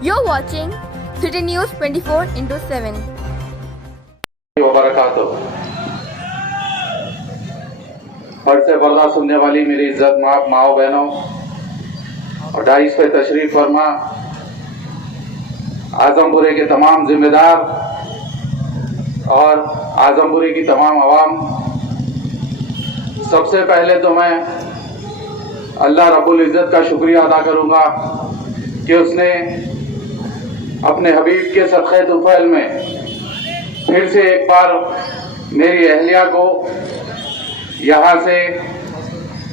You're watching City News 24/7. फर्ज से पर्दा सुनने वाली मेरी इज्जत माओ बहनों और डाइस पे तशरीफ फरमा आजमपुरे के तमाम जिम्मेदार और आजमपुरे की तमाम आवाम, सबसे पहले तो मैं अल्लाह रब्बुल इज़्ज़त का शुक्रिया अदा करूंगा कि उसने अपने हबीब के सदक़े तुफ़ैल में फिर से एक बार मेरी अहलिया को यहाँ से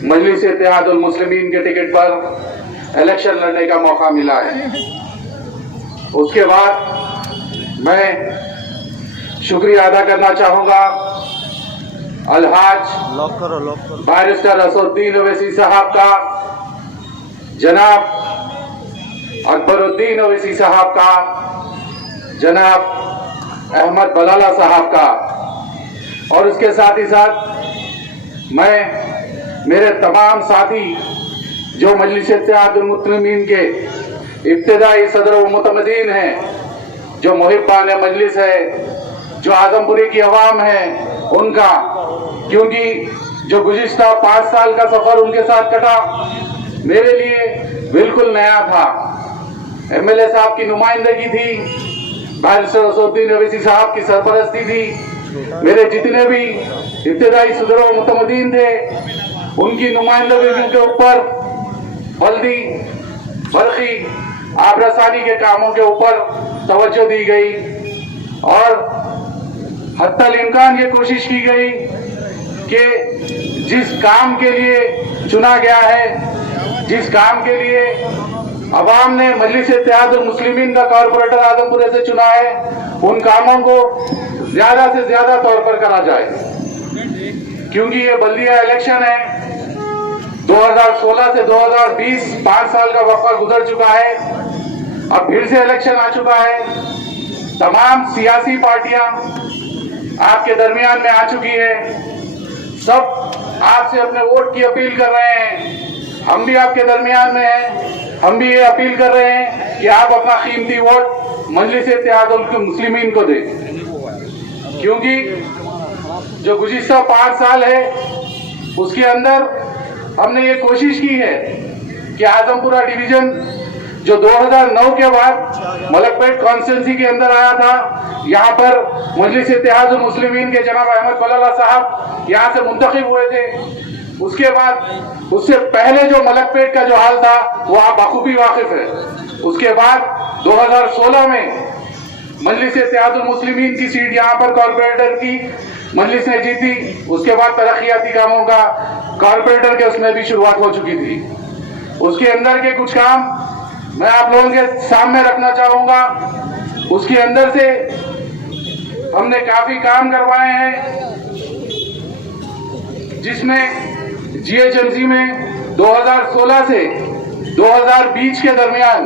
मजलिस इत्तेहादुल मुस्लिमीन के टिकट पर इलेक्शन लड़ने का मौका मिला है। उसके बाद मैं शुक्रिया अदा करना चाहूँगा अलहाज बैरिस्टर असदुद्दीन ओवैसी साहब का, जनाब अकबरुद्दीन ओवैसी साहब का, जनाब अहमद बलाला साहब का, और उसके साथ ही साथ मैं मेरे तमाम साथी जो मजलिस इत्तेहादुल मुस्लिमीन के इब्तिदाई सदर व मुतमदीन हैं, जो मुहिब्बान मजलिस है, जो आजमपुरी की अवाम है, उनका, क्योंकि जो गुज़िश्ता 5 साल का सफर उनके साथ कटा मेरे लिए बिल्कुल नया था। एमएलए साहब की नुमाइंदगी थी, बैरिस्टर असदुद्दीन ओवैसी साहब की सरपरस्ती थी, मेरे जितने भी इब्तिदाई सदर व मुतमदीन थे उनकी नुमाइंदगी के ऊपर बल्दी बरखी आबरसानी के कामों के ऊपर तवज्जो दी गई और हत्तल इम्कान ये कोशिश की गई कि जिस काम के लिए चुना गया है, जिस काम के लिए अवाम ने मजलिस इत्तेहादुल मुस्लिमीन का कॉर्पोरेटर आजमपुरे से चुना है, उन कामों को ज्यादा से ज्यादा तौर पर करा जाए। क्योंकि ये बल्दिया इलेक्शन है, 2016 से 2020 5 साल का वक्फा गुजर चुका है, अब फिर से इलेक्शन आ चुका है। तमाम सियासी पार्टियां आपके दरमियान में आ चुकी है, सब आपसे अपने वोट की अपील कर रहे हैं। हम भी आपके दरमियान में हैं, हम भी ये अपील कर रहे हैं कि आप अपना कीमती वोट मजलिस इत्तेहादुल मुस्लिमीन को दें। क्योंकि जो गुज़िश्ता 5 साल है उसके अंदर हमने ये कोशिश की है कि आजमपुरा डिवीजन जो 2009 के बाद मलकपेट कॉन्स्टिट्यूंसी के अंदर आया था, यहाँ पर मजलिस इत्तेहादुल मुस्लिमीन के जनाब अहमद बलाला साहब यहाँ से मुंतखब हुए थे। उसके बाद उससे पहले जो मलकपेट का जो हाल था वो आप बखूबी वाकिफ है। उसके बाद 2016 में मजलिस इत्तेहादुल मुस्लिमीन की सीट यहाँ पर कॉर्पोरेटर की मजलिस ने जीती। उसके बाद तरक्याती कामों का कॉर्पोरेटर के उसमें भी शुरुआत हो चुकी थी। उसके अंदर के कुछ काम मैं आप लोगों के सामने रखना चाहूंगा। उसके अंदर से हमने काफी काम करवाए हैं, जिसमें जीएचएमसी में 2016 से 2020 के दरमियान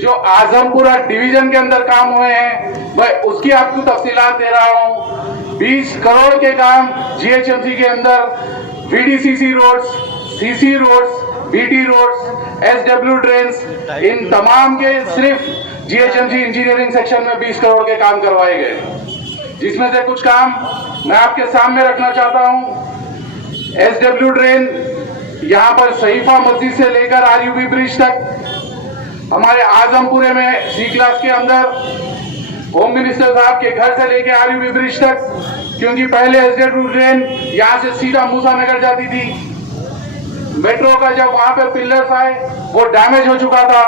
जो आजमपुरा डिवीजन के अंदर काम हुए हैं, मैं उसकी आपको तफसीलात दे रहा हूं। 20 करोड़ के काम जीएचएमसी के अंदर VDCC roads, CC roads, BT roads, SW drains, इन तमाम के सिर्फ जीएचएमसी इंजीनियरिंग सेक्शन में 20 करोड़ के काम करवाए गए, जिसमें से कुछ काम मैं आपके सामने रखना चाहता हूं। एसडब्ल्यू ड्रेन यहाँ पर सहीफा मस्जिद से लेकर आरयूबी ब्रिज तक, हमारे आजमपुरे में सी क्लास के अंदर होम मिनिस्टर साहब के घर से लेकर आरयूबी ब्रिज तक, क्योंकि पहले एसडब्ल्यू ड्रेन यहाँ से सीधा मूसा नगर जाती थी। मेट्रो का जब वहां पर पिलर्स आए वो डैमेज हो चुका था,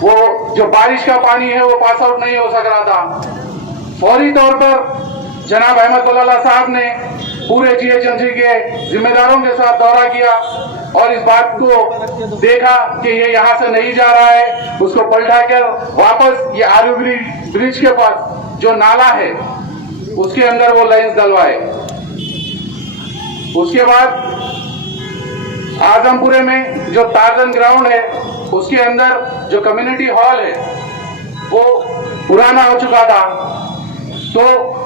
वो जो बारिश का पानी है वो पास आउट नहीं हो सक रहा था। फौरी तौर पर जनाब अहमद बलाला साहब ने पूरे जीएचएमसी के जिम्मेदारों के साथ दौरा किया और इस बात को देखा कि ये यहाँ से नहीं जा रहा है, उसको पलटा कर वापस ये आरयूबी ब्रिज के पास जो नाला है उसके अंदर वो लाइन्स डलवाए। उसके बाद आजमपुरे में जो तारजन ग्राउंड है उसके अंदर जो कम्युनिटी हॉल है वो पुराना हो चुका था, तो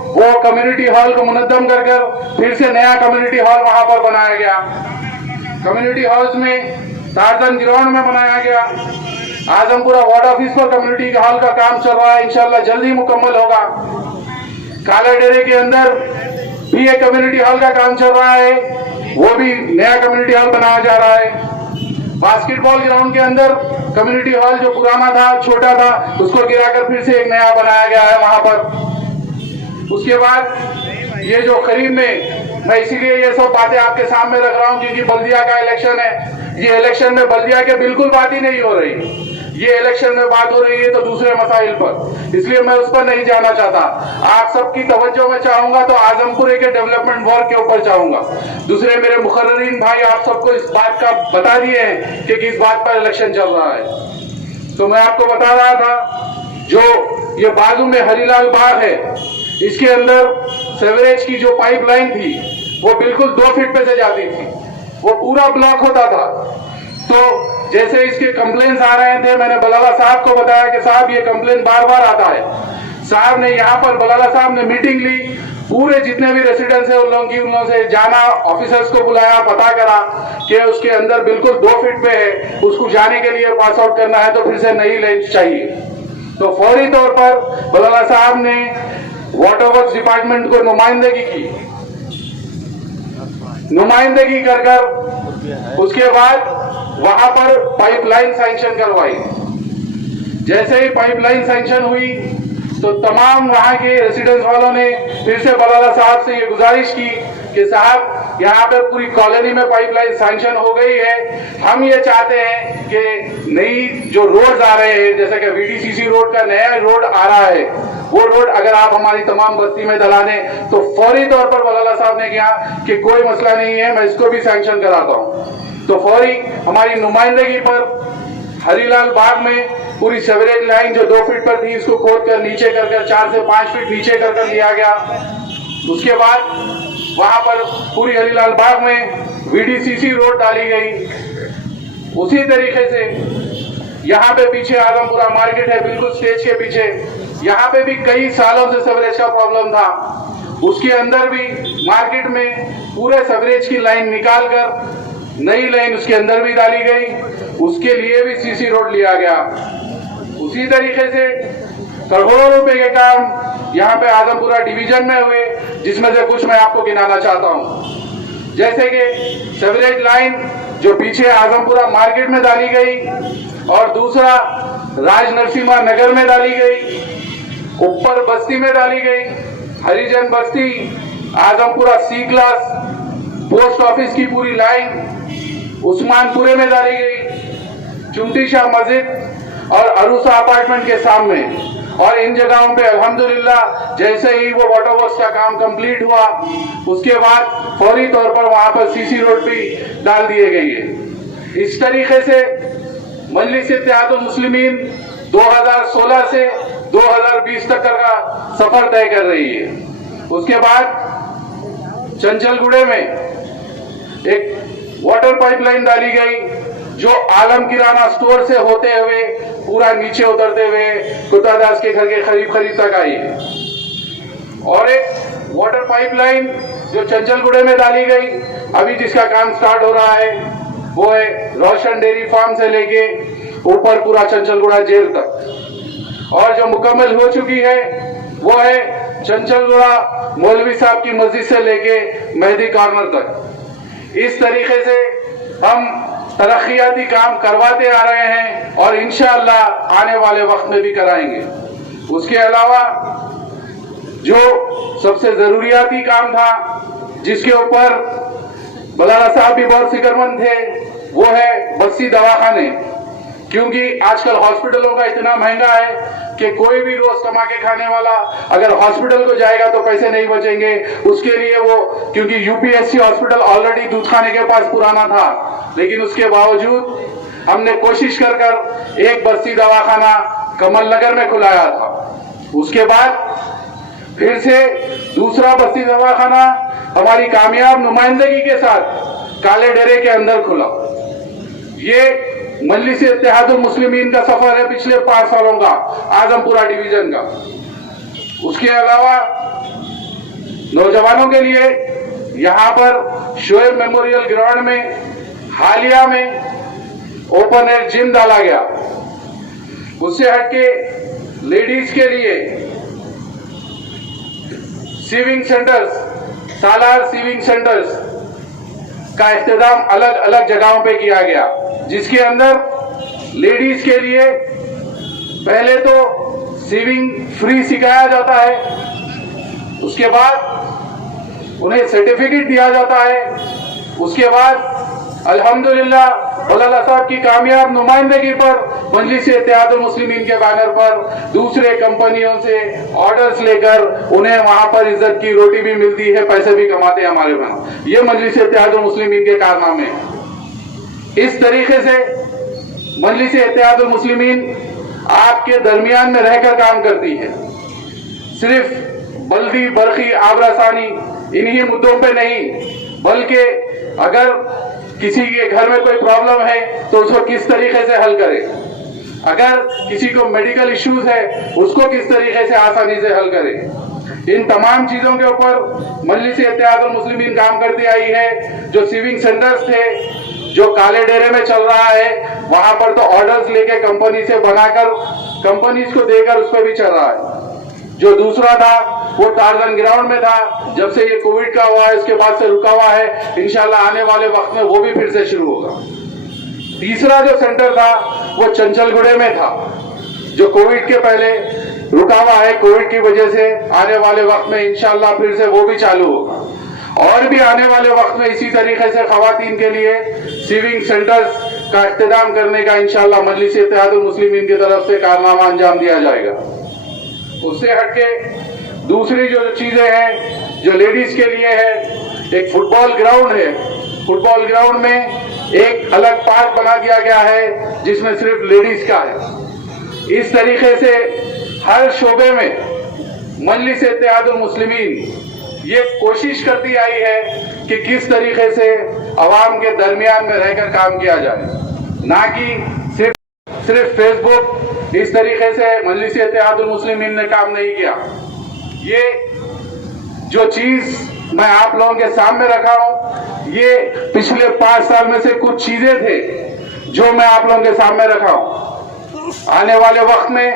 वो कम्युनिटी हॉल को मुनद्दम कर फिर से नया कम्युनिटी हॉल वहां पर बनाया गया। कम्युनिटी हॉल्स में तारजन ग्राउंड में बनाया गया, आजमपुरा वार्ड ऑफिस पर कम्युनिटी हॉल का काम चल रहा है, इंशाल्लाह जल्दी मुकम्मल होगा। काला डेरे के अंदर भी एक कम्युनिटी हॉल का काम चल रहा है, वो भी नया कम्युनिटी हॉल बनाया जा रहा है। बास्केटबॉल ग्राउंड के अंदर कम्युनिटी हॉल जो पुराना था, छोटा था, उसको गिराकर फिर से एक नया बनाया गया है वहां पर। उसके बाद ये जो करीब में, मैं इसीलिए ये सब बातें आपके सामने रख रहा हूं क्योंकि बल्दिया का इलेक्शन है। ये इलेक्शन में बल्दिया के बिल्कुल बात ही नहीं हो रही, ये इलेक्शन में बात हो रही है तो दूसरे मसाइल पर, इसलिए मैं उस पर नहीं जाना चाहता। आप सबकी तवज्जो में चाहूंगा तो आजमपुर के डेवलपमेंट वर्क के ऊपर चाहूंगा। दूसरे मेरे मुखर्रीन भाई आप सबको इस बात का बता दिए हैं कि किस बात पर इलेक्शन चल रहा है। तो मैं आपको बता रहा था, जो ये बाजू में हरीलाल बाग है, इसके अंदर सेवरेज की जो पाइपलाइन थी वो बिल्कुल 2 फीट पे से जाती थी, वो पूरा ब्लॉक होता था। तो जैसे इसके कंप्लेन्स आ रहे थे, मैंने बलाला साहब को बताया कि साहब ये कंप्लेन बार बार आता है। साहब ने यहाँ पर, बलाला साहब ने मीटिंग ली, पूरे जितने भी रेसिडेंट्स है उन लोगों से जाना, ऑफिसर्स को बुलाया, पता करा कि उसके अंदर बिल्कुल 2 फीट पे है, उसको जाने के लिए पास आउट करना है तो फिर से नई लेन चाहिए। तो फौरी तौर पर बलाला साहब ने वाटर वर्क्स डिपार्टमेंट को नुमाइंदगी कर उसके बाद वहां पर पाइपलाइन सैंक्शन करवाई। जैसे ही पाइपलाइन सैंक्शन हुई तो तमाम वहां के रेसिडेंट्स वालों ने फिर से बलाला साहब से ये गुजारिश की कि साहब यहाँ पे पूरी कॉलोनी में पाइपलाइन सैंक्शन हो गई है, हम ये चाहते हैं कि नई जो रोड्स आ रहे हैं, जैसे कि वीडीसीसी रोड का नया रोड आ रहा है, वो रोड अगर आप हमारी तमाम बस्ती में डला दें तो फौरी तौर पर बलाला साहब ने कहा कि कोई मसला नहीं है, मैं इसको भी सैंक्शन कराता हूँ। तो फौरी हमारी नुमाइंदगी पर हरीलाल बाग में पूरी सेवरेज लाइन जो 2 फीट पर थी, इसको खोद कर नीचे कर 4 से 5 फीट नीचे कर लिया गया। उसके बाद वहां पर पूरी हरीलाल बाग में वीडीसीसी रोड डाली गई। उसी तरीके से यहाँ पे पीछे आजमपुरा मार्केट है, बिल्कुल स्टेज के पीछे, यहाँ पे भी कई सालों से सेवरेज का प्रॉब्लम था। उसके अंदर भी मार्केट में पूरे सेवरेज की लाइन निकाल कर नई लाइन उसके अंदर भी डाली गई, उसके लिए भी सीसी रोड लिया गया। उसी तरीके से करोड़ों रुपए के काम यहाँ पे आजमपुरा डिवीजन में हुए, जिसमें से कुछ मैं आपको गिनाना चाहता हूँ। जैसे कि सेवरेज लाइन जो पीछे आजमपुरा मार्केट में डाली गई और दूसरा राज नरसिम्हा नगर में डाली गई, ऊपर बस्ती में डाली गई, हरिजन बस्ती, आजमपुरा सी क्लास, पोस्ट ऑफिस की पूरी लाइन उस्मानपुरे में डाली गई, चुमटी शाह मस्जिद और अरूसा अपार्टमेंट के सामने। और इन जगहों पे अल्हम्दुलिल्लाह जैसे ही वो वाटर वर्क्स का काम कंप्लीट हुआ, उसके बाद फौरी तौर पर वहां पर सीसी रोड भी डाल दिए गई है। इस तरीके से मजलिस-ए-इत्तेहादुल मुस्लिमीन 2016 से 2020 तक का सफर तय कर रही है। उसके बाद चंचलगुड़े में एक वाटर पाइपलाइन डाली गई जो आलम किराना स्टोर से होते हुए पूरा नीचे उतरते हुए कुत्तादास के घर के करीब तक आई है। और एक वाटर पाइपलाइन जो चंचलगुड़े में डाली गई, अभी जिसका काम स्टार्ट हो रहा है, वो है रोशन डेयरी फार्म से लेके ऊपर पूरा चंचलगुड़ा जेल तक। और जो मुकम्मल हो चुकी है वो है चंचलगुड़ा मौलवी साहब की मस्जिद से लेके मेहदी कॉर्नर तक। इस तरीके से हम तरक्याती काम करवाते आ रहे हैं और इंशाअल्लाह आने वाले वक्त में भी कराएंगे। उसके अलावा जो सबसे जरूरियाती काम था, जिसके ऊपर बलाला साहब भी बहुत फिक्रमंद थे, वो है बस्ती दवाखाने। क्योंकि आजकल हॉस्पिटलों का इतना महंगा है कि कोई भी रोज तमाके खाने वाला अगर हॉस्पिटल को जाएगा तो पैसे नहीं बचेंगे। उसके लिए वो, क्योंकि यूपीएससी हॉस्पिटल ऑलरेडी दूध खाने के पास पुराना था, लेकिन उसके बावजूद हमने कोशिश कर एक बस्ती दवाखाना कमल नगर में खुलाया था। उसके बाद फिर से दूसरा बस्ती दवाखाना हमारी कामयाब नुमाइंदगी के साथ काले डेरे के अंदर खुला। ये मजलिस-ए-इत्तेहादुल मुस्लिमीन का सफर है पिछले 5 सालों का, आजमपुरा डिवीजन का। उसके अलावा नौजवानों के लिए यहाँ पर शोएब मेमोरियल ग्राउंड में हालिया में ओपन एयर जिम डाला गया। उससे हटके लेडीज के लिए सीविंग सेंटर्स, सालार सीविंग सेंटर्स का इस्तेमाल अलग अलग जगहों पे किया गया, जिसके अंदर लेडीज के लिए पहले तो सीविंग फ्री सिखाया जाता है, उसके बाद उन्हें सर्टिफिकेट दिया जाता है, उसके बाद अल्हम्दुलिल्लाह मौलाना साहब की कामयाब नुमाइंदगी पर मजलिस-ए-इत्तेहादुल मुस्लिमीन के बैनर पर दूसरे कंपनियों से ऑर्डर्स लेकर उन्हें वहां पर इज्जत की रोटी भी मिलती है, पैसे भी कमाते हैं हमारे बहन। ये मजलिस-ए-इत्तेहादुल मुस्लिमीन के कारनामे हैं। इस तरीके से मजलिस-ए-इत्तेहादुल मुस्लिमीन आपके दरमियान में रहकर काम करती है, सिर्फ बल्दी बरखी आबरासानी इन्हीं मुद्दों पे नहीं, बल्कि अगर किसी के घर में कोई प्रॉब्लम है तो उसको किस तरीके से हल करें, अगर किसी को मेडिकल इश्यूज है उसको किस तरीके से आसानी से हल करें, इन तमाम चीजों के ऊपर मजलिस-ए-इत्तेहादुल मुस्लिमीन काम करती आई है। जो सीविंग सेंटर्स थे जो काले डेरे में चल रहा है, वहां पर तो ऑर्डर्स लेके कंपनी से बनाकर कंपनीज को देकर उस पर भी चल रहा है। जो दूसरा था वो टार्जन ग्राउंड में था, जब से ये कोविड का हुआ है उसके बाद से रुका हुआ है, इंशाल्लाह आने वाले वक्त में वो भी फिर से शुरू होगा। तीसरा जो सेंटर था वो चंचलगुड़े में था, जो कोविड के पहले रुका हुआ है, कोविड की वजह से आने वाले वक्त में इंशाल्लाह फिर से वो भी चालू होगा। और भी आने वाले वक्त में इसी तरीके से खवातीन के लिए सीविंग सेंटर्स का इख्तिताम करने का इंशाल्लाह मजलिस-ए-इत्तेहादुल मुस्लिमीन की तरफ से कारनामा अंजाम दिया जाएगा। उससे हटके दूसरी जो चीजें हैं जो लेडीज के लिए है, एक फुटबॉल ग्राउंड है, फुटबॉल ग्राउंड में एक अलग पार्क बना दिया गया है जिसमें सिर्फ लेडीज का है। इस तरीके से हर शोबे में मजलिस-ए-इत्तेहादुल मुस्लिमीन ये कोशिश करती आई है कि किस तरीके से अवाम के दरमियान में रहकर काम किया जाए, ना कि सिर्फ फेसबुक। इस तरीके से मजलिस-ए-इत्तेहादुल मुस्लिमीन ने काम नहीं किया। ये जो चीज मैं आप लोगों के सामने रखा हूं, ये पिछले 5 साल में से कुछ चीजें थे जो मैं आप लोगों के सामने रखा हूं। आने वाले वक्त में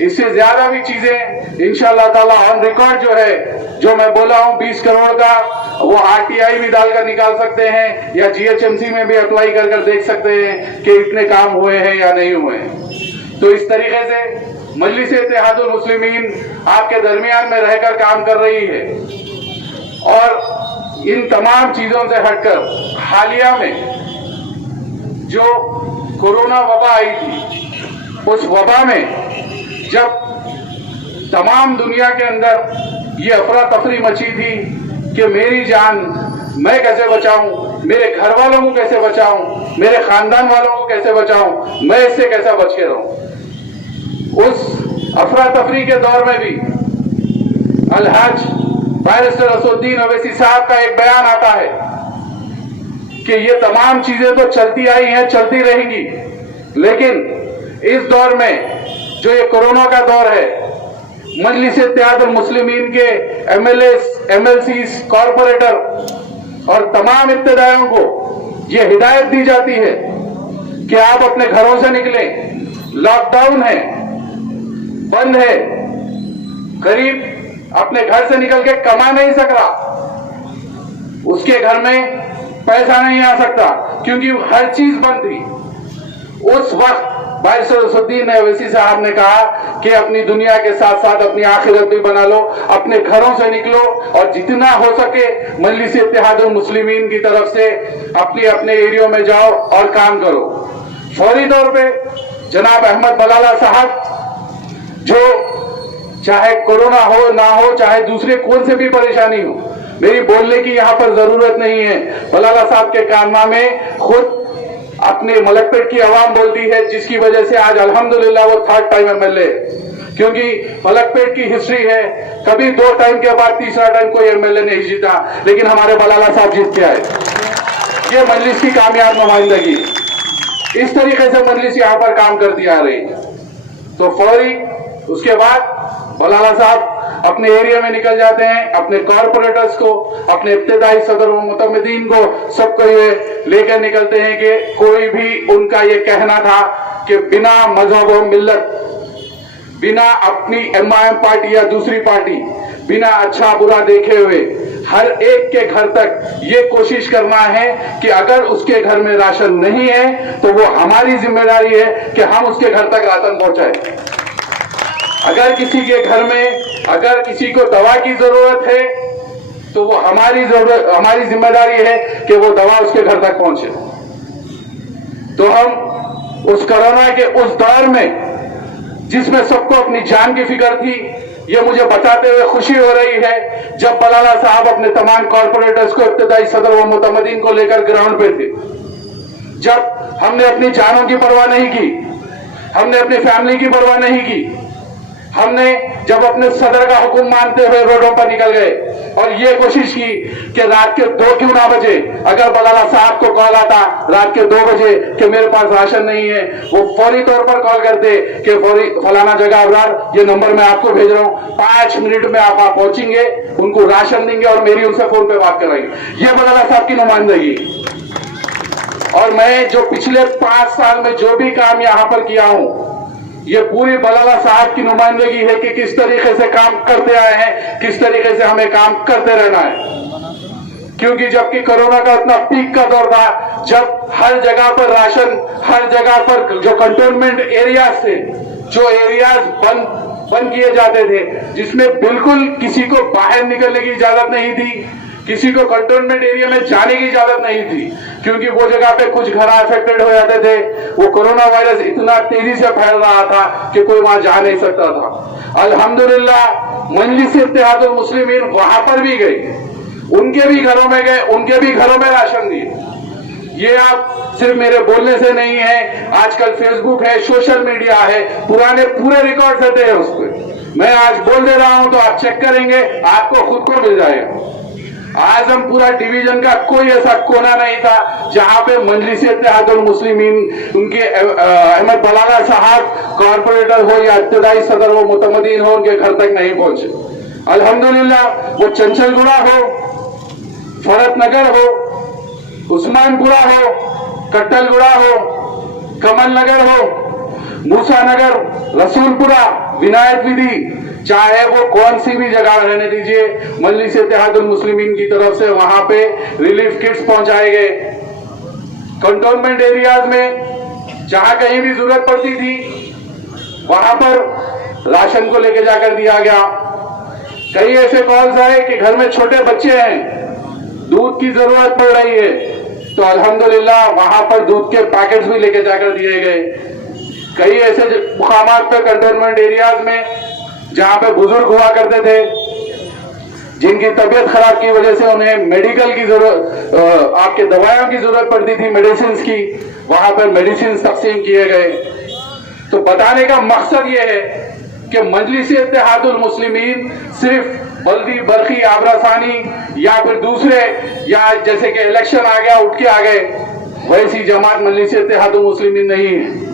इससे ज्यादा भी चीजें इंशाअल्लाह ताला ऑन रिकॉर्ड जो है, जो मैं बोला हूं 20 करोड़ का, वो आरटीआई भी डालकर निकाल सकते हैं या जीएचएमसी में भी अप्लाई कर देख सकते हैं कि इतने काम हुए हैं या नहीं हुए हैं। तो इस तरीके से मजलिस-ए-इत्तेहादुल मुस्लिमीन आपके दरमियान में रहकर काम कर रही है। और इन तमाम चीजों से हटकर हालिया में जो कोरोना वबा आई थी, उस वबा में जब तमाम दुनिया के अंदर ये अफरा तफरी मची थी कि मेरी जान मैं कैसे बचाऊं, मेरे घर वालों को कैसे बचाऊं, मेरे खानदान वालों को कैसे बचाऊं, मैं इससे कैसे बच के रहूं, उस अफरा तफरी के दौर में भी अलहाज बैरिस्टर असदुद्दीन ओवैसी साहब का एक बयान आता है कि ये तमाम चीजें तो चलती आई हैं, चलती रहेंगी, लेकिन इस दौर में जो ये कोरोना का दौर है, मजलिस-ए-इत्तेहादुल मुस्लिमीन के एमएलएस, एमएलसीज, कॉर्पोरेटर और तमाम इब्तिदाइयों को ये हिदायत दी जाती है कि आप अपने घरों से निकलें, लॉकडाउन है, बंद है, गरीब अपने घर से निकल के कमा नहीं सक रहा, उसके घर में पैसा नहीं आ सकता क्योंकि हर चीज बंद थी। उस वक्त बैरिस्टर असदुद्दीन ओवैसी साहब ने कहा कि अपनी दुनिया के साथ साथ अपनी आखिरत भी बना लो, अपने घरों से निकलो और जितना हो सके मजलिस-ए-इत्तेहादुल मुस्लिमीन की तरफ से अपने अपने एरियो में जाओ और काम करो। फौरी तौर पे जनाब अहमद बलाला साहब, जो चाहे कोरोना हो ना हो, चाहे दूसरे कौन से भी परेशानी हो, मेरी बोलने की यहाँ पर जरूरत नहीं है, बलाला साहब के कारनामे खुद अपने मलकपेट की आवाम बोलती है, जिसकी वजह से आज अल्हम्दुलिल्लाह वो 3rd टाइम एमएलए, क्योंकि मलकपेट की हिस्ट्री है, कभी 2 टाइम के बाद तीसरा टाइम कोई एमएलए नहीं जीता, लेकिन हमारे बलाला साहब जीत के आए। ये मजलिस की कामयाब नुमाइंदगी। इस तरीके से मजलिस यहाँ पर काम करती आ रही है। तो फौरी उसके बाद बलाला साहब अपने एरिया में निकल जाते हैं, अपने कॉर्पोरेटर्स को, अपने इब्तिदाई सदर व मुतमदीन को, सबको ये लेकर निकलते हैं कि कोई भी उनका ये कहना था कि बिना मजहब और मिल्लत, बिना अपनी एमआईएम पार्टी या दूसरी पार्टी, बिना अच्छा बुरा देखे हुए हर एक के घर तक ये कोशिश करना है कि अगर उसके घर में राशन नहीं है तो वो हमारी जिम्मेदारी है कि हम उसके घर तक राशन पहुंचाएं। अगर किसी के घर में, अगर किसी को दवा की जरूरत है तो वो हमारी जिम्मेदारी है कि वो दवा उसके घर तक पहुंचे। तो हम उस कोरोना के उस दौर में जिसमें सबको अपनी जान की फिक्र थी, ये मुझे बताते हुए खुशी हो रही है जब बलाला साहब अपने तमाम कॉर्पोरेटर्स को, इब्तिदाई सदर व मुतमदीन को लेकर ग्राउंड पे थे, जब हमने अपनी जानों की परवाह नहीं की, हमने अपनी फैमिली की परवाह नहीं की, हमने जब अपने सदर का हुक्म मानते हुए रोडों पर निकल गए और ये कोशिश की कि रात के 2 क्यों ना बजे, अगर बलाला साहब को कॉल आता रात के 2 बजे कि मेरे पास राशन नहीं है, वो फौरी तौर पर कॉल करते कि फलाना जगह अबरार, ये नंबर मैं आपको भेज रहा हूं, 5 मिनट में आप वहां पहुंचेंगे, उनको राशन देंगे और मेरी उनसे फोन पे बात कराएंगे। ये बलाला साहब की नुमाइंदगी। और मैं जो पिछले 5 साल में जो भी काम यहां पर किया हूं, ये पूरी बलाला साहब की नुमाइंदगी है कि किस तरीके से काम करते आए हैं, किस तरीके से हमें काम करते रहना है। क्योंकि जबकि कोरोना का इतना पीक का दौर था, जब हर जगह पर राशन, हर जगह पर जो कंटेनमेंट एरियाज थे, जो एरियाज बंद किए जाते थे, जिसमें बिल्कुल किसी को बाहर निकलने की इजाजत नहीं थी, किसी को कंटेनमेंट एरिया में जाने की इजाजत नहीं थी, क्योंकि वो जगह पे कुछ घर अफेक्टेड हो जाते थे। वो कोरोना वायरस इतना तेजी से फैल रहा था कि कोई वहां जा नहीं सकता था। अल्हम्दुलिल्लाह मजलिस इत्तेहादुल मुस्लिमीन वहां पर भी गई, उनके भी घरों में गए, उनके भी घरों में राशन दिए। ये आप सिर्फ मेरे बोलने से नहीं है, आजकल फेसबुक है, सोशल मीडिया है, पूरे रिकॉर्ड रहते हैं उस पर। मैं आज बोल दे रहा हूं तो आप चेक करेंगे, आपको खुद को मिल जाएगा। आजमपुरा डिवीजन का कोई ऐसा कोना नहीं था जहां पे मजलिस इत्तेहादुल मुस्लिमीन, उनके अहमद बलाला साहब कॉर्पोरेटर हो या इब्तिदाई सदर हो, मुतमदीन हो, उनके घर तक नहीं पहुंचे। अल्हम्दुलिल्लाह वो चंचलगुड़ा हो, फरत नगर हो, उस्मानपुरा हो, कट्टलगुड़ा हो, कमल नगर हो, मूसा नगर, रसूलपुरा, विनायक विधि, चाहे वो कौन सी भी जगह रहने दीजिए, मजलिस इत्तेहादुल मुस्लिमीन की तरफ से वहां पे रिलीफ किट्स पहुंचाए गए। कंटोनमेंट एरियाज में जहां कहीं भी जरूरत पड़ती थी वहां पर राशन को लेके जाकर दिया गया। कई ऐसे कॉल्स आए कि घर में छोटे बच्चे हैं, दूध की जरूरत पड़ रही है, तो अल्हम्दुलिल्लाह वहां पर दूध के पैकेट्स भी लेके जाकर दिए गए। कई ऐसे मुकामात पे कंटोनमेंट एरियाज में जहां पे बुजुर्ग हुआ करते थे, जिनकी तबीयत खराब की वजह से उन्हें मेडिकल की जरूरत, आपके दवाइयों की जरूरत पड़ती थी, मेडिसिन की, वहां पर मेडिसिन तकसीम किए गए। तो बताने का मकसद ये है कि मजलिस इत्तेहादुल मुस्लिमीन सिर्फ बल्दी, बरखी, आबरासानी या फिर दूसरे, या जैसे कि इलेक्शन आ गया उठ के आ गए, वैसी जमात मजलिस इत्तेहादुल मुस्लिमीन नहीं है।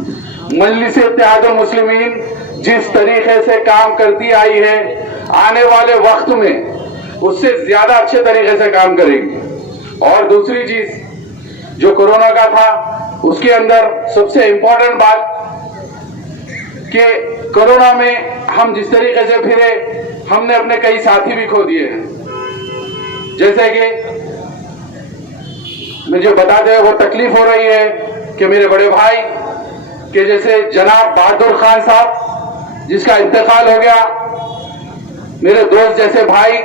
मजलिस इत्तेहादुल मुस्लिमीन जिस तरीके से काम करती आई है, आने वाले वक्त में उससे ज्यादा अच्छे तरीके से काम करेगी। और दूसरी चीज जो कोरोना का था, उसके अंदर सबसे इंपॉर्टेंट बात कि कोरोना में हम जिस तरीके से फिरे, हमने अपने कई साथी भी खो दिए हैं। जैसे कि मुझे बताते हुए वो तकलीफ हो रही है कि मेरे बड़े भाई के जैसे जनाब बहादुर खान साहब, जिसका इंतकाल हो गया, मेरे दोस्त जैसे भाई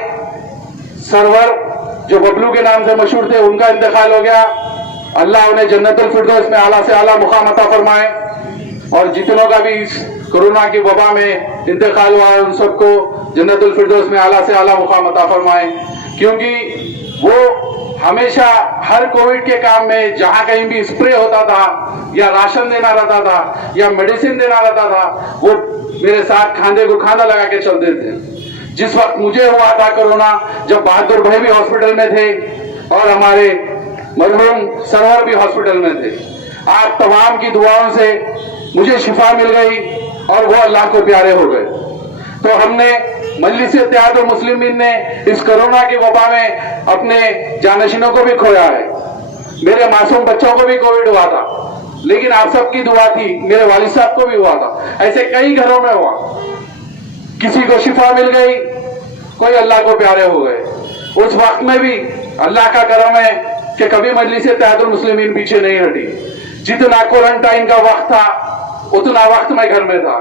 सरवर जो बबलू के नाम से मशहूर थे, उनका इंतकाल हो गया। अल्लाह उन्हें जन्नतुल फिरदौस में आला से आला मुकाम अता फरमाए। और जितनों का भी इस कोरोना की वबा में इंतकाल हुआ है, उन सबको जन्नतुल फिरदौस में आला से आला मुकाम अता फरमाए। क्योंकि वो हमेशा हर कोविड के काम में जहां कहीं भी स्प्रे होता था या राशन देना रहता था या मेडिसिन देना रहता था, वो मेरे साथ खांधे को खांधा लगा के चलते थे। जिस वक्त मुझे हुआ था कोरोना, जब बहादुर भाई भी हॉस्पिटल में थे और हमारे मरहूम सरवर भी हॉस्पिटल में थे, आप तमाम की दुआओं से मुझे शिफा मिल गई और वो अल्लाह को प्यारे हो गए। तो हमने मजलिस-ए-इत्तेहादुल मुस्लिमीन ने इस कोरोना की वबा में अपने जानशीनों को भी खोया है। मेरे मासूम बच्चों को भी कोविड हुआ था, लेकिन आप सबकी दुआ थी, मेरे वालिद साहब को भी हुआ था, ऐसे कई घरों में हुआ। किसी को शिफा मिल गई, कोई अल्लाह को प्यारे हो गए। उस वक्त में भी अल्लाह का करम है कि कभी मजलिस-ए-इत्तेहादुल मुस्लिमीन पीछे नहीं हटी। जितना क्वारंटाइन का वक्त था उतना वक्त मैं घर में था।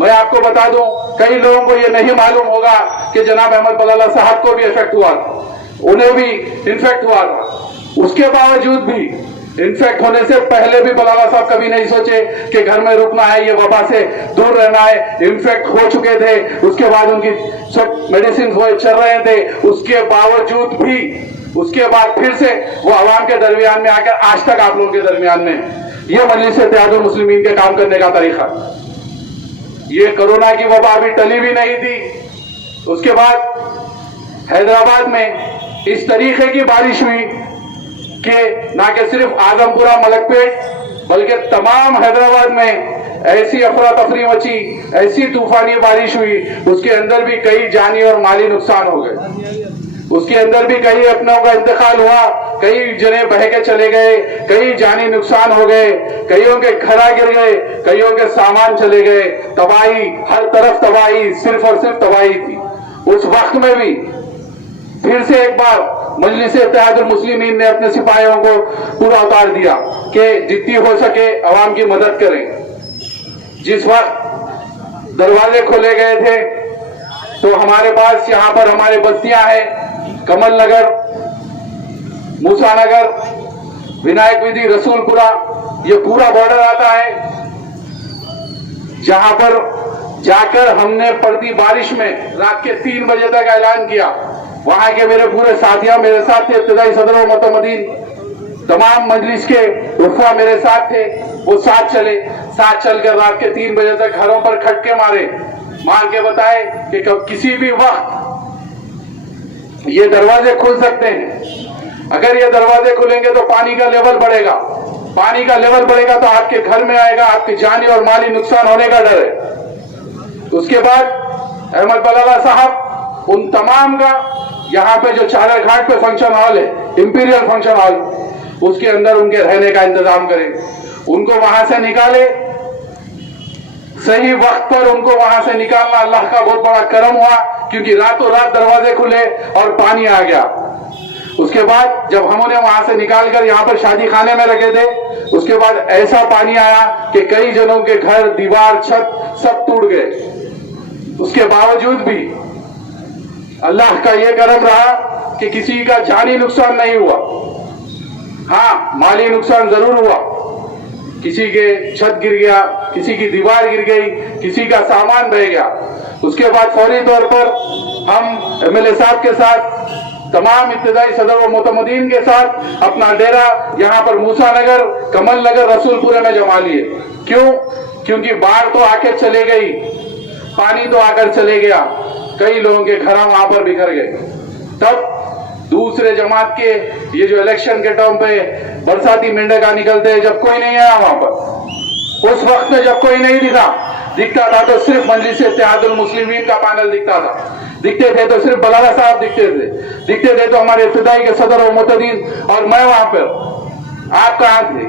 मैं आपको बता दूं, कई लोगों को यह नहीं मालूम होगा कि जनाब अहमद बलाला साहब को भी इफेक्ट हुआ था, उन्हें भी इन्फेक्ट हुआ था। उसके बावजूद भी, इन्फेक्ट होने से पहले भी बलाला साहब कभी नहीं सोचे कि घर में रुकना है, ये वबा से दूर रहना है। इन्फेक्ट हो चुके थे, उसके बाद उनकी सब मेडिसिन वो चल रहे थे, उसके बावजूद भी उसके बाद फिर से वो आवाम के दरमियान में आकर आज तक आप लोगों के दरमियान में, ये मजलिस-ए-इत्तेहादुल मुस्लिमीन के काम करने का तरीका। ये कोरोना की वबा अभी टली भी नहीं थी। उसके बाद हैदराबाद में इस तरीके की बारिश हुई कि ना कि सिर्फ आजमपुरा मलकपेट बल्कि तमाम हैदराबाद में ऐसी अफरा तफरी मची, ऐसी तूफानी बारिश हुई, उसके अंदर भी कई जानी और माली नुकसान हो गए। उसके अंदर भी कई अपनों का इंतकाल हुआ, कई जने बह के चले गए, कई जानी नुकसान हो गए, कईयों के घरा गिर गए, कईयों के सामान चले गए। तबाही, हर तरफ तबाही, सिर्फ और सिर्फ तबाही थी। उस वक्त में भी फिर से एक बार मजलिस-ए-इत्तेहादुल मुस्लिमीन ने अपने सिपाहियों को पूरा उतार दिया कि जितनी हो सके अवाम की मदद करें। जिस वक्त दरवाजे खोले गए थे तो हमारे पास यहाँ पर हमारे बस्तियां हैं, कमल नगर, मूसा नगर, विनायक विधि, रसूलपुरा, ये पूरा बॉर्डर आता है, जहां पर जाकर हमने पड़ती बारिश में रात के 3 बजे तक ऐलान किया। वहां के मेरे पूरे साथियां मेरे साथ थे, इब्तिदाई सदर और मोतमदीन, तमाम मजलिस के उफ़ा मेरे साथ थे। वो साथ चलकर रात के 3 बजे तक घरों पर खटके मार के बताए कि किसी भी वक्त ये दरवाजे खुल सकते हैं। अगर ये दरवाजे खुलेंगे तो पानी का लेवल बढ़ेगा, पानी का लेवल बढ़ेगा तो आपके घर में आएगा, आपकी जानी और माली नुकसान होने का डर है। उसके बाद अहमद बलाला साहब उन तमाम का, यहाँ पे जो चादर घाट पे फंक्शन हॉल है, इंपीरियल फंक्शन हॉल, उसके अंदर उनके रहने का इंतजाम करें। उनको वहां से निकाले, सही वक्त पर उनको वहां से निकालना अल्लाह का बहुत बड़ा करम हुआ, क्योंकि रातों रात दरवाजे खुले और पानी आ गया। उसके बाद जब हम उन्हें वहां से निकालकर यहाँ पर शादी खाने में रखे थे, उसके बाद ऐसा पानी आया कि कई जनों के घर, दीवार, छत सब टूट गए। उसके बावजूद भी अल्लाह का यह करम रहा कि किसी का जानी नुकसान नहीं हुआ। हाँ, माली नुकसान जरूर हुआ, किसी के छत गिर गया, किसी की दीवार गिर गई, किसी का सामान बह गया। उसके बाद फौरी तौर पर हम एमएलए साहब के साथ, तमाम इब्तिदाई सदर व मोतमदीन के साथ अपना डेरा यहाँ पर मूसा नगर, कमल नगर, रसूलपुरे में जमा लिए। क्यों? क्योंकि बाढ़ तो आके चले गई, पानी तो आकर चले गया, कई लोगों के घर वहां पर बिखर गए। तब दूसरे जमात के ये जो इलेक्शन के टाइम पे बरसाती मेंढका निकलते हैं, जब कोई नहीं आया वहां पर, उस वक्त में जब कोई नहीं दिखता था तो सिर्फ मजलिस-ए-इत्तेहादुल मुस्लिमीन का पैनल दिखता था। दिखते थे तो सिर्फ बलाला साहब दिखते थे तो हमारे इब्तिदाई के सदर और मुतदीन और मैं वहां पर। आप कहां थे?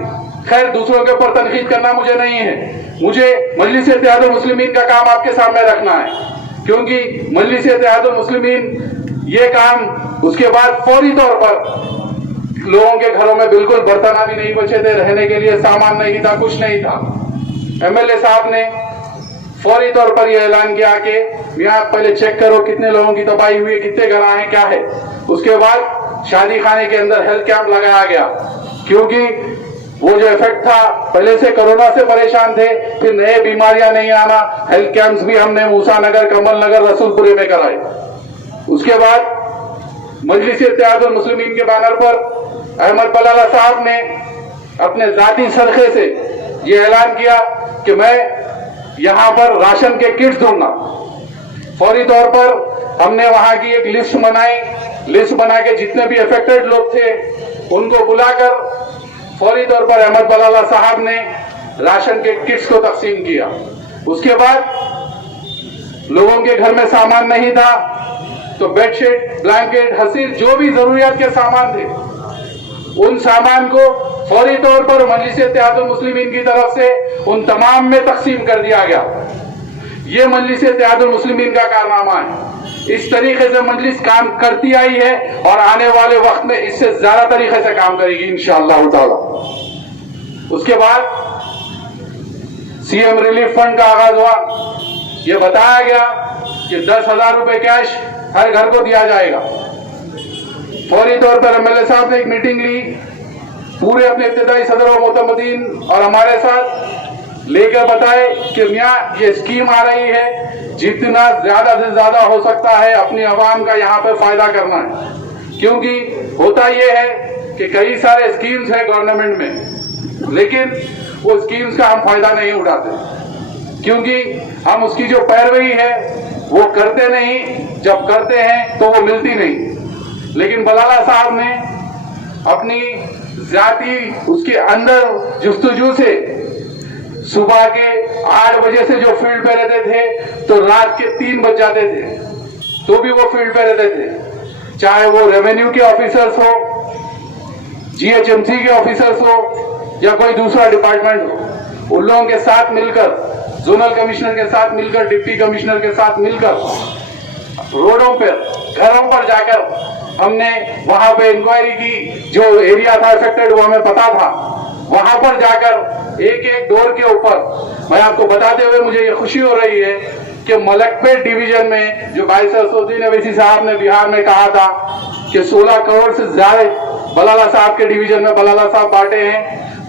खैर, दूसरों के ऊपर तनकीद करना मुझे नहीं है, मुझे मजलिस-ए-इत्तेहादुल मुस्लिमीन का काम आपके सामने रखना है, क्योंकि मजलिस-ए-इत्तेहादुल मुस्लिमीन ये काम, उसके बाद फौरी तौर पर लोगों के घरों में बिल्कुल बर्तन भी नहीं बचे थे, रहने के लिए सामान नहीं था, कुछ नहीं था। एमएलए साहब ने फौरी तौर पर यह ऐलान किया कि यहाँ पहले चेक करो कितने लोगों की तबाही हुई, कितने घर आए, क्या है। उसके बाद शादी खाने के अंदर हेल्थ कैंप लगाया गया, क्योंकि वो जो इफेक्ट था, पहले से कोरोना से परेशान थे, फिर नए बीमारियां नहीं आना, हेल्थ कैंप्स भी हमने मूसा नगर, कमल नगर, रसूलपुरे में कराए। उसके बाद मजलिस-ए-इत्तेहादुल मुस्लिमीन के बैनर पर अहमद बलाला साहब ने अपने जाती सदक़े से ये ऐलान किया कि मैं यहाँ पर राशन के किट्स दूंगा। फौरी तौर पर हमने वहां की एक लिस्ट बनाई, लिस्ट बना के जितने भी अफेक्टेड लोग थे उनको बुलाकर फौरी तौर पर अहमद बलाला साहब ने राशन के किट्स को तकसीम किया। उसके बाद लोगों के घर में सामान नहीं था तो बेडशीट, ब्लैंकेट, हसीर, जो भी जरूरियात के सामान थे, उन सामान को फौरी तौर पर मजलिस इत्तेहादुल मुस्लिमीन की तरफ से उन तमाम में तकसीम कर दिया गया। ये मजलिस इत्तेहादुल मुस्लिमीन का कारनामा है। इस तरीके से मजलिस काम करती आई है और आने वाले वक्त में इससे ज्यादा तरीके से काम करेगी इंशाअल्लाह ताला। उसके बाद सीएम रिलीफ फंड का आगाज हुआ। ये बताया गया कि 10,000 रुपए कैश हर घर को दिया जाएगा। फौरी तौर पर एमएलए साहब ने एक मीटिंग ली, पूरे अपने इब्तिदाई सदर और मोतमदीन और हमारे साथ लेकर बताए कि मियां ये स्कीम आ रही है, जितना ज्यादा से ज्यादा हो सकता है अपनी आवाम का यहाँ पे फायदा करना है। क्योंकि होता ये है कि कई सारे स्कीम्स है गवर्नमेंट में, लेकिन वो स्कीम्स का हम फायदा नहीं उठाते क्योंकि हम उसकी जो पैरवी है वो करते नहीं, जब करते हैं तो वो मिलती नहीं। लेकिन बलाला साहब ने अपनी जाती उसके अंदर जुस्तजू से सुबह के 8 बजे से जो फील्ड पे रहते थे तो रात के 3 बज जाते थे, तो भी वो फील्ड पे रहते थे। चाहे वो रेवेन्यू के ऑफिसर्स हो, जीएचएमसी के ऑफिसर्स हो या कोई दूसरा डिपार्टमेंट हो, उन लोगों के साथ मिलकर, जोनल कमिश्नर के साथ मिलकर, डिप्टी कमिश्नर के साथ मिलकर रोडों पर, घरों पर जाकर हमने वहां पे इंक्वायरी की। जो एरिया था अफेक्टेड वो हमें पता था, वहां पर जाकर एक एक डोर के ऊपर मैं आपको बताते हुए मुझे ये खुशी हो रही है कि मलकपेट डिवीजन में जो भाई सरसुद्दीन अवैसी साहब ने बिहार में कहा था कि 16 करोड़ से ज्यादा बलाला साहब के डिवीजन में बलाला साहब बांटे हैं,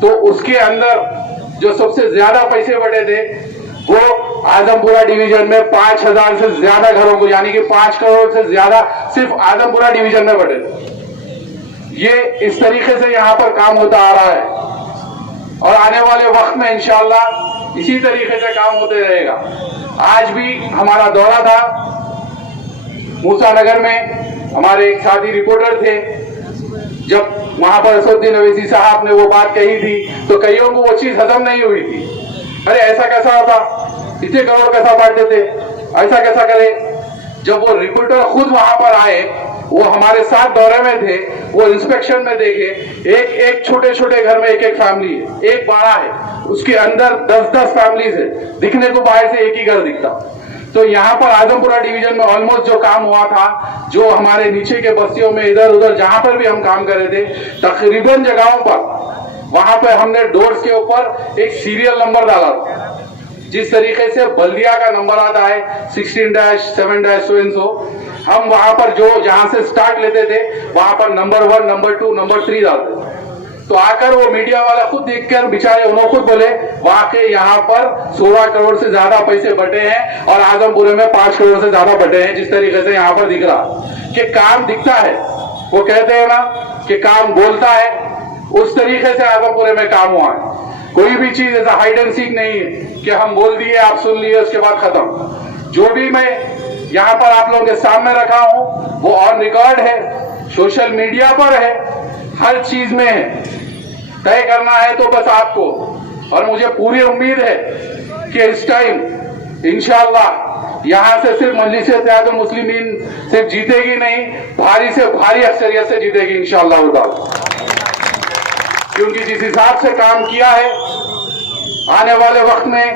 तो उसके अंदर जो सबसे ज्यादा पैसे बढ़े थे वो आजमपुरा डिवीजन में 5,000 से ज्यादा घरों को, यानी कि 5 करोड़ से ज्यादा सिर्फ आजमपुरा डिवीजन में बढ़े थे। ये इस तरीके से यहाँ पर काम होता आ रहा है और आने वाले वक्त में इंशाअल्लाह इसी तरीके से काम होते रहेगा। आज भी हमारा दौरा था मूसा नगर में, हमारे एक साथी रिपोर्टर थे। जब वहां पर असदुद्दीन अवैसी साहब ने वो बात कही थी तो कईयों को वो चीज हजम नहीं हुई थी। अरे ऐसा कैसा होता, इतने करोड़ कैसा बांटते थे, ऐसा कैसा करे। जब वो रिपोर्टर खुद वहां पर आए, वो हमारे साथ दौरे में थे, वो इंस्पेक्शन में देखे, एक एक छोटे छोटे घर में एक एक फैमिली है, एक बाड़ा है, उसके अंदर 10-10 फैमिलीज है, दिखने को बाहर से एक ही घर दिखता। तो यहाँ पर आजमपुरा डिवीजन में ऑलमोस्ट जो काम हुआ था, जो हमारे नीचे के बस्तियों में इधर उधर जहां पर भी हम काम कर रहे थे, तकरीबन जगहों पर वहां पर हमने डोर्स के ऊपर एक सीरियल नंबर डाला था। जिस तरीके से बल्दिया का नंबर आता है 16-7-so, हम वहां पर जो जहां से स्टार्ट लेते थे वहां पर नंबर 1, नंबर 2, नंबर 3 डालते थे। तो आकर वो मीडिया वाला खुद देखकर बेचारे उन्होंने खुद बोले वाकई यहाँ पर 16 करोड़ से ज्यादा पैसे बटे हैं और आजमपुरे में 5 करोड़ से ज्यादा बटे हैं। जिस तरीके से यहाँ पर दिख रहा कि काम दिखता है, वो कहते हैं ना कि काम बोलता है, उस तरीके से आजमपुरे में काम हुआ है। कोई भी चीज ऐसा हाइड एंड सीक नहीं है कि हम बोल दिए, आप सुन लिए, उसके बाद खत्म। जो भी मैं यहाँ पर आप लोगों के सामने रखा हूं वो ऑन रिकॉर्ड है, सोशल मीडिया पर है, हर चीज में है। तय करना है तो बस आपको, और मुझे पूरी उम्मीद है कि इस टाइम इंशाअल्लाह यहां से सिर्फ मजलिस इत्तेहादुल मुस्लिमीन सिर्फ जीतेगी नहीं, भारी से भारी अक्सरियत से जीतेगी इंशाअल्लाह। क्योंकि जिस हिसाब से काम किया है, आने वाले वक्त में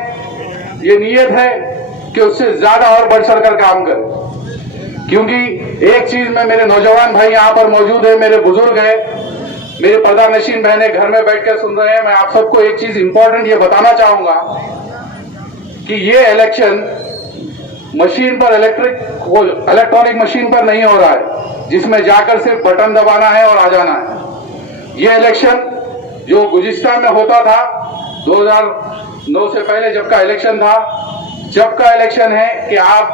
ये नीयत है कि उससे ज्यादा और बढ़ चढ़ कर काम करे। क्योंकि एक चीज में, मेरे नौजवान भाई यहाँ पर मौजूद है, मेरे बुजुर्ग हैं, मेरे पर्दा नशीन बहने घर में बैठकर सुन रहे हैं, मैं आप सबको एक चीज इंपॉर्टेंट ये बताना चाहूंगा कि ये इलेक्शन मशीन पर, इलेक्ट्रॉनिक मशीन पर नहीं हो रहा है जिसमें जाकर सिर्फ बटन दबाना है और आ जाना है। ये इलेक्शन जो गुजिस्तान में होता था 2009 से पहले जब का इलेक्शन था, जब का इलेक्शन है कि आप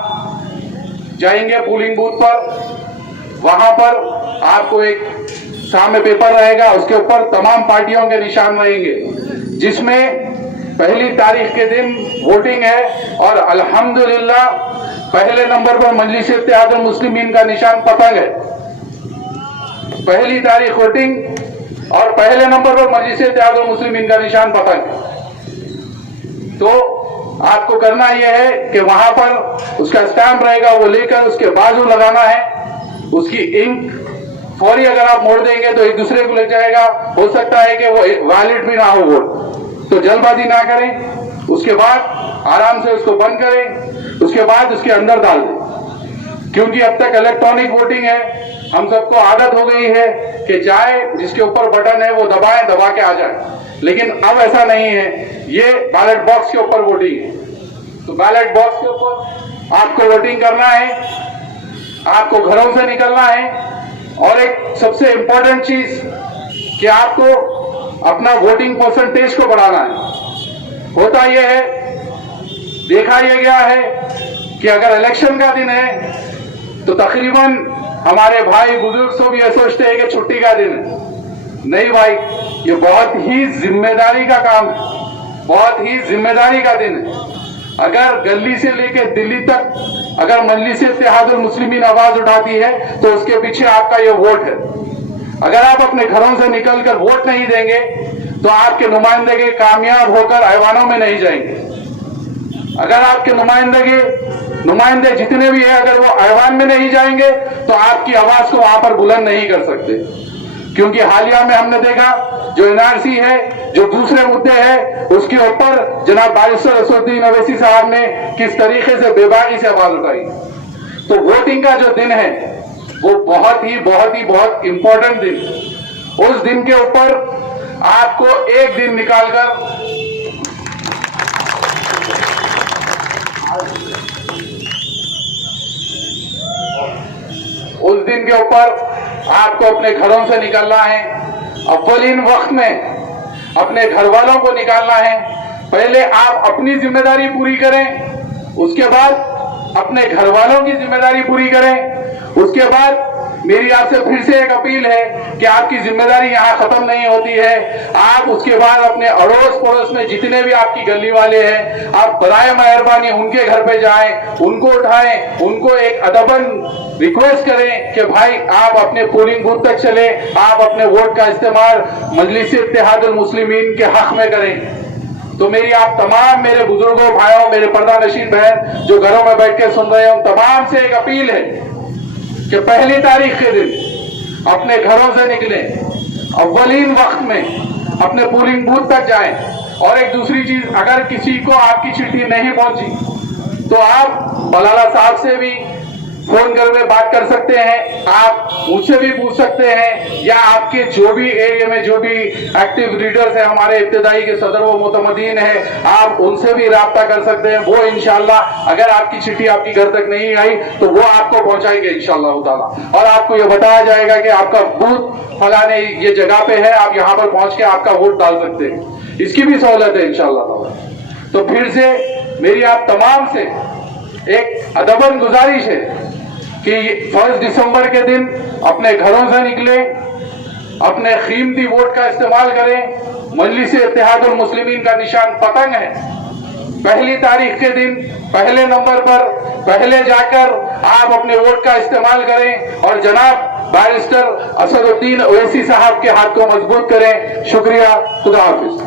जाएंगे पोलिंग बूथ पर, वहां पर आपको एक सामने पेपर रहेगा, उसके ऊपर तमाम पार्टियों के निशान रहेंगे, जिसमें पहली तारीख के दिन वोटिंग है और अल्हम्दुलिल्लाह पहले नंबर पर मजलिस इत्तेहादुल मुस्लिमीन का निशान पतंग है। पहली तारीख वोटिंग और पहले नंबर पर मजलिस इत्तेहादुल मुस्लिमीन का निशान पतंग है। तो आपको करना यह है कि वहां पर उसका स्टैंप रहेगा, वो लेकर उसके बाजू लगाना है। उसकी इंक फौरी अगर आप मोड़ देंगे तो एक दूसरे को लग जाएगा, हो सकता है कि वो वैलिड भी ना हो वोट, तो जल्दबाजी ना करें। उसके बाद आराम से उसको बंद करें, उसके बाद उसके अंदर डाल दें। क्योंकि अब तक इलेक्ट्रॉनिक वोटिंग है, हम सबको आदत हो गई है कि चाहे जिसके ऊपर बटन है वो दबाएं, दबा के आ जाए, लेकिन अब ऐसा नहीं है। ये बैलेट बॉक्स के ऊपर वोटिंग है, तो बैलेट बॉक्स के ऊपर आपको वोटिंग करना है, आपको घरों से निकलना है। और एक सबसे इंपॉर्टेंट चीज कि आपको अपना वोटिंग परसेंटेज को बढ़ाना है। होता यह है, देखा यह गया है कि अगर इलेक्शन का दिन है तो तकरीबन हमारे भाई बुजुर्ग सब ये सोचते हैं कि छुट्टी का दिन है। नहीं भाई, ये बहुत ही जिम्मेदारी का काम है, बहुत ही जिम्मेदारी का दिन है। अगर गली से लेकर दिल्ली तक अगर मजलिस इत्तेहादुल मुस्लिमीन आवाज उठाती है तो उसके पीछे आपका ये वोट है। अगर आप अपने घरों से निकलकर वोट नहीं देंगे तो आपके नुमाइंदे कामयाब होकर ऐवानों में नहीं जाएंगे। अगर आपके नुमाइंदे जितने भी हैं, अगर वो ऐवान में नहीं जाएंगे तो आपकी आवाज को वहां पर बुलंद नहीं कर सकते। क्योंकि हालिया में हमने देखा जो एनआरसी है, जो दूसरे मुद्दे हैं, उसके ऊपर जनाब बारिस्टर असदुद्दीन अवैसी साहब ने किस तरीके से बेबाकी से आवाज उठाई। तो वोटिंग का जो दिन है वो बहुत ही इंपॉर्टेंट दिन। उस दिन के ऊपर आपको एक दिन निकालकर उस दिन के ऊपर आपको अपने घरों से निकलना है। अव्वलीन वक्त में अपने घर वालों को निकालना है। पहले आप अपनी जिम्मेदारी पूरी करें, उसके बाद अपने घर वालों की जिम्मेदारी पूरी करें। उसके बाद मेरी आपसे फिर से एक अपील है कि आपकी जिम्मेदारी यहाँ खत्म नहीं होती है। आप उसके बाद अपने अड़ोस पड़ोस में जितने भी आपकी गली वाले हैं, आप बराए मेहरबानी उनके घर पे जाएं, उनको उठाएं, उनको एक अदबन रिक्वेस्ट करें कि भाई आप अपने पोलिंग बूथ तक चले, आप अपने वोट का इस्तेमाल मजलिस इत्तेहादुल मुस्लिमीन के हक में करें। तो मेरी आप तमाम मेरे बुजुर्गों, भाइयों, मेरे पर्दा नशीन बहन जो घरों में बैठ के सुन रहे हैं, उन तमाम से एक अपील है कि पहली तारीख के दिन अपने घरों से निकलें, अव्वलीन वक्त में अपने पोलिंग बूथ तक जाएं। और एक दूसरी चीज, अगर किसी को आपकी चिट्ठी नहीं पहुंची तो आप मलाला साहब से भी फोन करके बात कर सकते हैं, आप मुझसे भी पूछ सकते हैं, या आपके जो भी एरिया में जो भी एक्टिव रीडर्स है, हमारे इब्तिदाई के सदर व मुतमदीन है, आप उनसे भी राब्ता कर सकते हैं। वो इंशाल्लाह अगर आपकी चिट्ठी आपकी घर तक नहीं आई तो वो आपको पहुंचाएंगे इंशाल्लाह ताला, और आपको ये बताया जाएगा कि आपका बूथ फलाने ये जगह पे है, आप यहाँ पर पहुंच के आपका वोट डाल सकते हैं। इसकी भी सहूलत है इंशाल्लाह ताला। तो फिर से मेरी आप तमाम से एक अदबन गुजारिश है कि 1 दिसंबर के दिन अपने घरों से निकले, अपने कीमती वोट का इस्तेमाल करें। मजलिस इत्तेहादुल मुस्लिमीन का निशान पतंग है। पहली तारीख के दिन पहले नंबर पर पहले जाकर आप अपने वोट का इस्तेमाल करें और जनाब बैरिस्टर असदुद्दीन ओवैसी साहब के हाथ को मजबूत करें। शुक्रिया, खुदा हाफिज।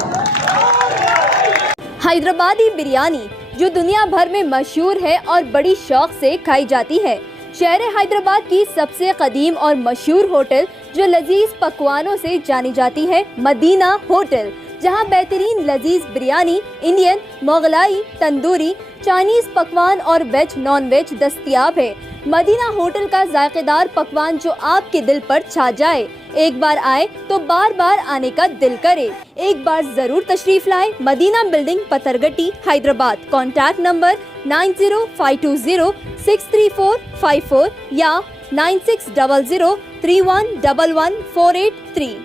हैदराबादी बिरयानी जो दुनिया भर में मशहूर है और बड़ी शौक से खाई जाती है। शहर हैदराबाद की सबसे कदीम और मशहूर होटल जो लजीज पकवानों से जानी जाती है, मदीना होटल, जहां बेहतरीन लजीज बिरयानी, इंडियन, मोगलाई, तंदूरी, चाइनीज पकवान और वेज नॉन वेज दस्तयाब है। मदीना होटल का जायकेदार पकवान जो आपके दिल पर छा जाए। एक बार आए तो बार बार आने का दिल करे। एक बार जरूर तशरीफ लाए। Madina building, Pathargatti, Hyderabad. Contact number 9052063454 या 9600311148 3।